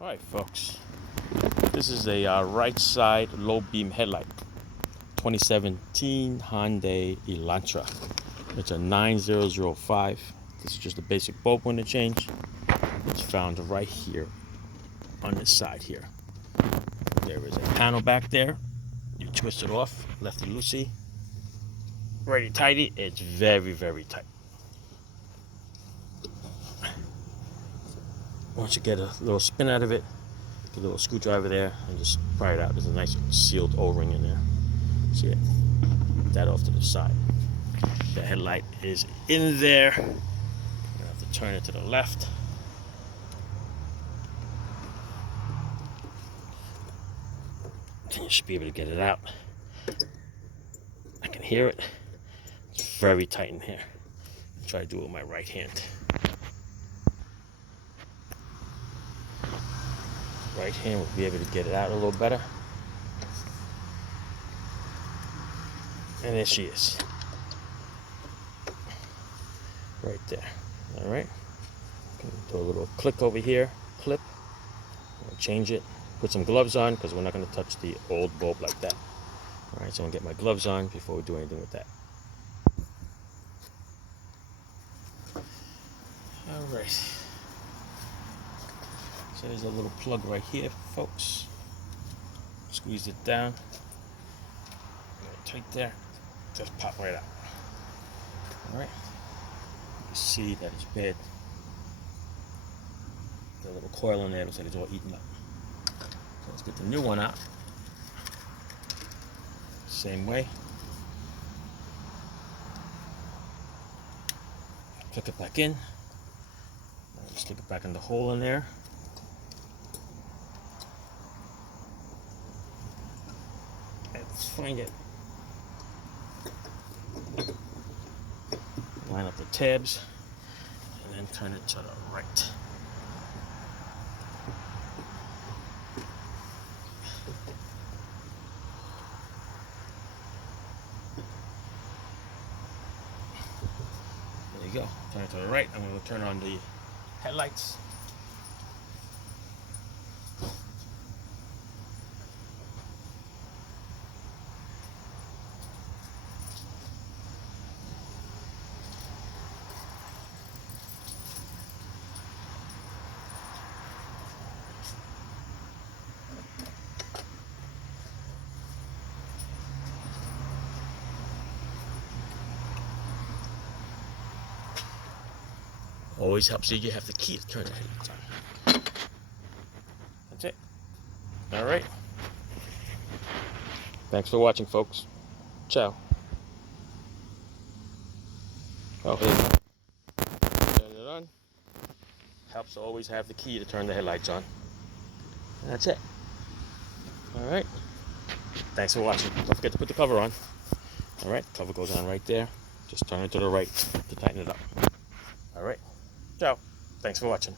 Alright folks, this is a right side low beam headlight, 2017 Hyundai Elantra. It's a 9005. This is just a basic bulb window change. It's found right here on this side here. There is a panel back there. You twist it off, lefty loosey, righty tighty. It's very, very tight. Once you get a little spin out of it, get a little screwdriver there and just pry it out. There's a nice sealed O-ring in there. See it? That off to the side. The headlight is in there. You have to turn it to the left. And you should be able to get it out. I can hear it. It's very tight in here. I'll try to do it with my right hand. Right hand will be able to get it out a little better. And there she is. Right there. Alright. Do a little click over here. Clip. Change it. Put some gloves on because we're not going to touch the old bulb like that. Alright, so I'm going to get my gloves on before we do anything with that. Alright. So there's a little plug right here, folks. Squeeze it down. Right there. Just pop right out. Alright. You see that it's bad. The little coil in there looks like it's all eaten up. So let's get the new one out. Same way. Click it back in. Stick it back in the hole in there. Let's find it. Line up the tabs and then turn it to the right. There you go. Turn it to the right. I'm going to turn on the headlights. Always helps you have the key to turn the headlights on. That's it. Alright. Thanks for watching, folks. Ciao. Oh, here you go. Turn it on. Helps to always have the key to turn the headlights on. And that's it. Alright. Thanks for watching. Don't forget to put the cover on. Alright, cover goes on right there. Just turn it to the right to tighten it up. Alright. Ciao. Thanks for watching.